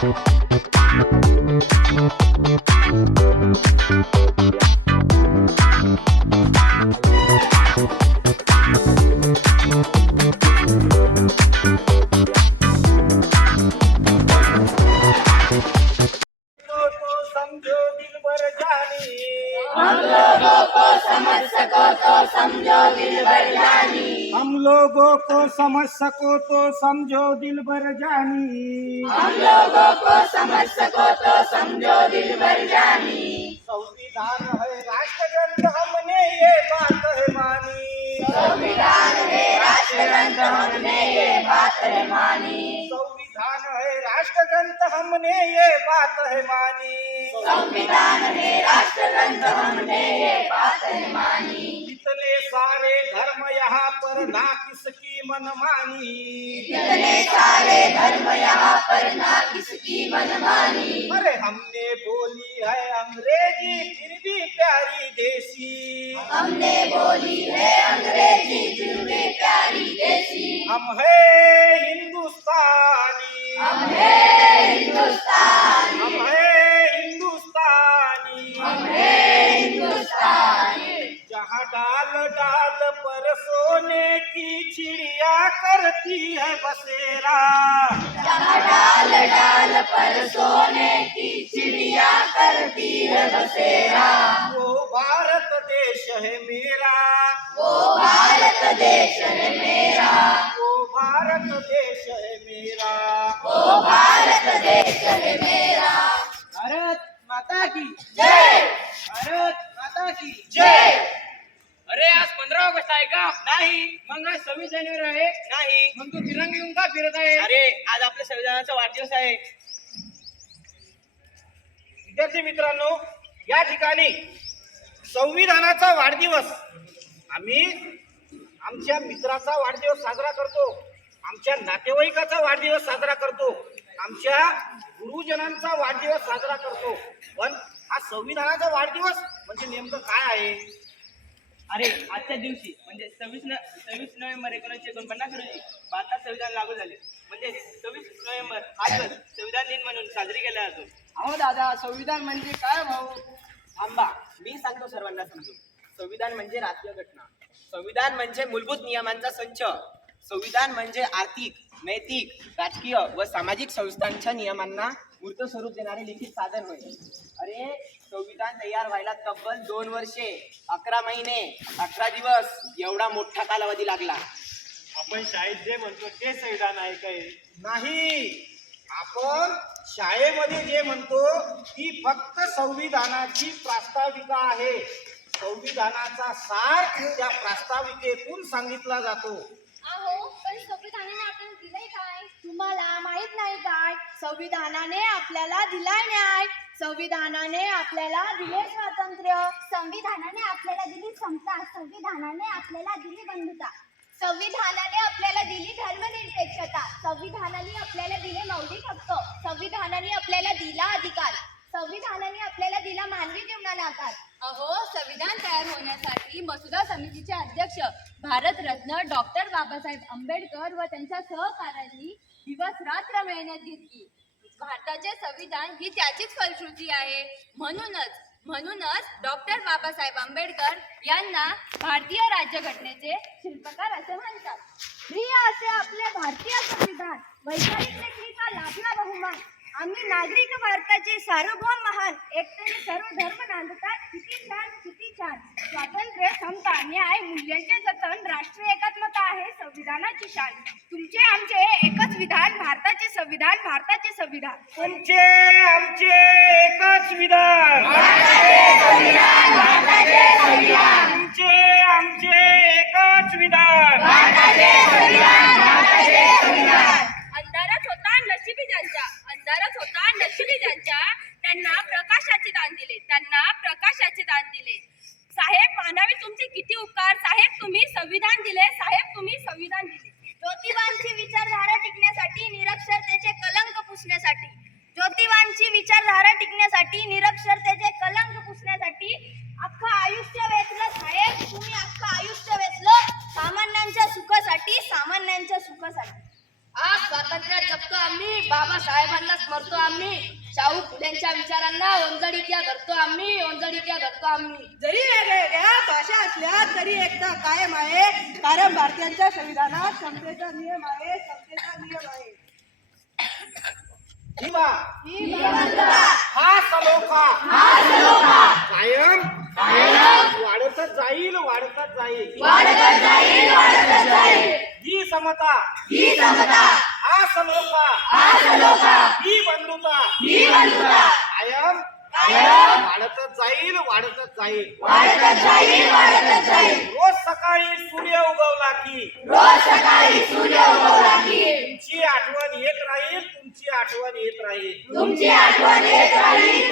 तो को समझ सको तो समझो दिल भर जानी। हम लोगों को समझ सको तो समझो दिल भर जानी संविधान है राष्ट्रग्रंथ हमने ये बात है मानी। संविधान है राष्ट्रग्रंथ हमने ये बात है मानी। संविधान है राष्ट्रग्रंथ हमने ये बात है मानी। संविधान है राष्ट्रग्रंथ हमने ये बात मनमानी. इतने सारे धर्म यहाँ पर ना किसकी मनमानी? अरे हमने बोली है अंग्रेजी फिर भी प्यारी देसी। हमने बोली है अंग्रेजी दिल में प्यारी देसी। हम है हिंदुस्तानी। हम है करती है बसेरा डाल डाल पर सोने की चिड़िया करती है बसेरा. वो भारत देश है मेरा. वो भारत देश है मेरा. वो भारत देश है मेरा. वो भारत देश है मेरा. भारत माता की जय. भारत माता की जय. अरे आज पंधरा ऑगस्ट आहे का? नाही. मग आज सव्वीस जानेवारी आहे. नाही. मग तू तिरंग घेऊन का फिरत आहे? अरे आज आपल्या संविधानाचा वाढदिवस आहे. विद्यार्थी मित्रांनो या ठिकाणी संविधानाचा वाढदिवस. आम्ही आमच्या मित्राचा वाढदिवस साजरा करतो. आमच्या नातेवाईकाचा वाढदिवस साजरा करतो. आमच्या गुरुजनांचा वाढदिवस साजरा करतो. पण हा संविधानाचा वाढदिवस म्हणजे नेमकं काय आहे? अरे आजच्या दिवशी म्हणजे सव्वीस न सव्वीस नोव्हेंबर एकोणीसशे एकोणपन्नास रोजी भारतात संविधान लागू झाले. म्हणजे सव्वीस नोव्हेंबर हा दिवस संविधान दिन म्हणून साजरी केला जातो. अहो दादा संविधान म्हणजे काय भाऊ? आंबा. मी सांगतो सर्वांना समजून. संविधान म्हणजे राष्ट्रीय घटना. संविधान म्हणजे मूलभूत नियमांचा संच. संविधान म्हणजे आर्थिक नैतिक राजकीय व सामाजिक संस्थांच्या नियमांना मूर्त स्वरूप देणारे लिखित साधन होय. अरे संविधान तयार व्हायला तब्बल दोन वर्षे अकरा महिने अठरा दिवस एवढा मोठा कालावधी लागला. आपण शाळेत जे म्हणतो ते संविधान आहे काय नाही. आपण शाळेमध्ये जे म्हणतो ती फक्त संविधानाची प्रास्ताविका आहे. संविधानाचा सार त्या प्रास्ताविकेतून सांगितला जातो. अहो पण संविधानाने आपल्याला दिलंय काय? तुम्हाला संविधानाने आपल्याला दिलाय न्याय. संविधानाने आपल्याला दिले स्वातंत्र्य. संविधानाने आपल्याला दिली समता. संविधानाने आपल्याला दिली बंधुता. संविधानाने आपल्याला दिली धर्मनिरपेक्षता. संविधानाने आपल्याला दिले मौलिक हक्क. संविधानाने आपल्याला दिला अधिकार. संविधानाने आपल्याला दिला मानवी जीवनाला आकार अहो संविधान तयार होण्यासाठी मसुदा समितीचे अध्यक्ष भारतरत्न डॉक्टर बाबासाहेब आंबेडकर व त्यांच्या सहकाऱ्यांनी दिवस रात्र मेहनत घेतली. भारताचे संविधान ही त्याचीच फलश्रुती आहे. म्हणूनच म्हणूनच डॉक्टर बाबासाहेब आंबेडकर यांना भारतीय राज्यघटनेचे शिल्पकार असे म्हणतात. प्रिय असे आपले भारतीय संविधान वैचारिक नेत्रीचा लाभला बहुमान. आम्ही नागरिक भारताचे सार्वभौम महान एकतेने सर्व धर्म नांदतात. किती छान किती छान. स्वातंत्र्य समता न्याय मूल्यांचे जतन राष्ट्रीय एकात्मता आहे संविधानाची शान. तुमचे आमचे एक विधान भारताचे संविधान भारताचे संविधान. तुमचे आमचे एकच विधान. तुमचे आमचे एकच विधान. अंधारात होता नशिबी ज्यांच्या अंधारात होता नशिबी ज्यांच्या त्यांना प्रकाशाचे दान दिले त्यांना प्रकाशाचे दान दिले. साहेब मानावे तुमचे किती उपकार. साहेब तुम्ही संविधान दिले साहेब तुम्ही संविधान दिले. ज्योतिबांची विचारधारा टिकण्यासाठी निरक्षरतेचे कलंक पुसण्यासाठी. ज्योतिबांची विचारधारा टिकण्यासाठी निरक्षरतेचे कलंक पुसण्यासाठी अख्खं आयुष्य वेचलं साहेब. तुम्ही अख्खं आयुष्य वेचलं सामान्यांच्या सुखासाठी सामान्यांच्या सुखासाठी. आज स्वातंत्र्य जगतो आम्ही आम्ही बाबासाहेबांना स्मरतो आम्ही. शाहू फुलेंच्या विचारांना ओंजळीत्या धरतो आम्ही ओंजळीत्या धरतो आम्ही. जरी वेगवेगळ्या भाषा असल्या तरी एकता कायम आहे. कारण भारतीयांच्या संविधानात समतेचा नियम आहे समतेचा नियम आहे. हा सलोखा. कायम. वाढतच जाईल वाढतच जाईल वाढतच जाईल. वाढतच जाईल समता। ही समता। हा सलोखा हा सलोखा ही बंधुता। ही बंधुता। कायम। कायम। वाढतच जाईल वाढतच जाईल। वाढतच जाईल वाढतच जाईल। रोज सकाळी सूर्य उगवला की। रोज सकाळी सूर्य उगवला की। तुमची आठवण येत राहील तुमची आठवण येत राहील. तुमची आठवण येत राहील.